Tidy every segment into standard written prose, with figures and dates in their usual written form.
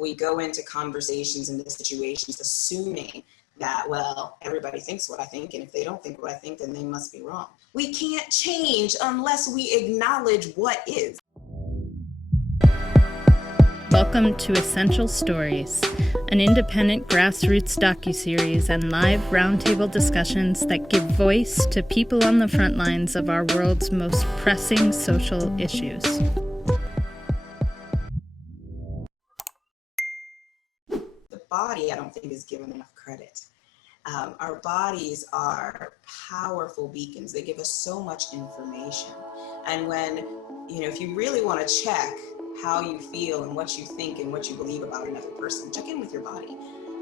We go into conversations, into situations, assuming that, well, everybody thinks what I think, and if they don't think what I think, then they must be wrong. We can't change unless we acknowledge what is. Welcome to Essential Stories, an independent grassroots docuseries and live roundtable discussions that give voice to people on the front lines of our world's most pressing social issues. The body, I don't think, is given enough credit. Our bodies are powerful beacons. They give us so much information. And when, if you really want to check how you feel and what you think and what you believe about another person, check in with your body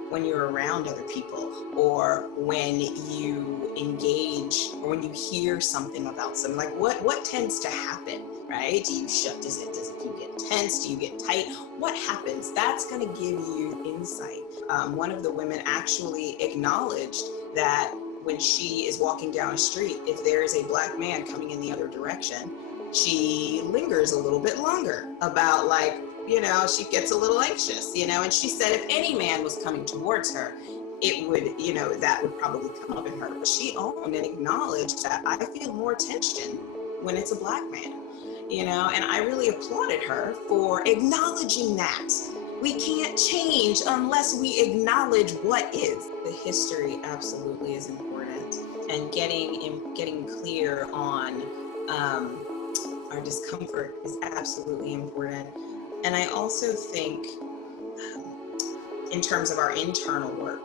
when you're around other people, or when you engage, or when you hear something about something. Like what tends to happen, right? Do you shut? Does it you get tense? Do you get tight? What happens? That's going to give you insight. One of the women actually acknowledged that when she is walking down a street, if there is a black man coming in the other direction, she lingers a little bit longer about, she gets a little anxious, and she said if any man was coming towards her, it would, that would probably come up in her. But she owned and acknowledged that I feel more tension when it's a black man, and I really applauded her for acknowledging that. We can't change unless we acknowledge what is. The history absolutely is important, and getting clear on our discomfort is absolutely important. And I also think in terms of our internal work,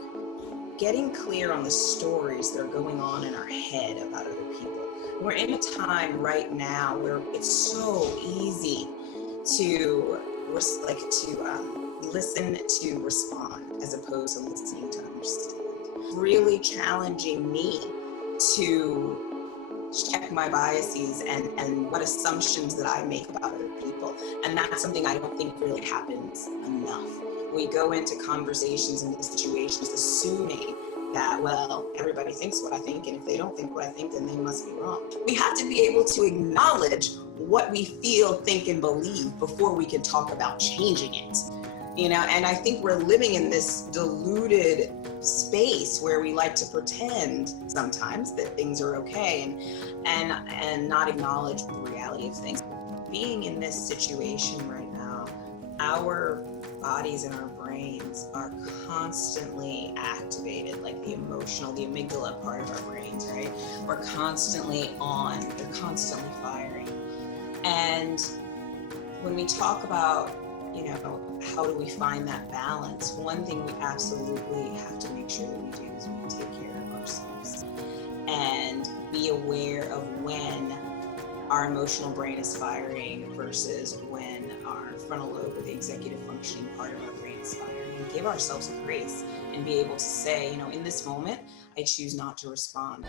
getting clear on the stories that are going on in our head about other people. We're in a time right now where it's so easy to listen to respond as opposed to listening to understand. Really challenging me to check my biases and what assumptions that I make about other people. And that's something I don't think really happens enough. We go into conversations and situations assuming that, well, everybody thinks what I think, and if they don't think what I think, then they must be wrong. We have to be able to acknowledge what we feel, think, and believe before we can talk about changing it. And I think we're living in this diluted space where we like to pretend sometimes that things are okay and not acknowledge the reality of things. Being in this situation right now, our bodies and our brains are constantly activated, like the amygdala part of our brains, right? We're constantly on, they're constantly firing. And when we talk about how do we find that balance? One thing we absolutely have to make sure that we do is we take care of ourselves and be aware of when our emotional brain is firing versus when our frontal lobe, or the executive functioning part of our brain, is firing, and give ourselves a grace and be able to say, in this moment, I choose not to respond.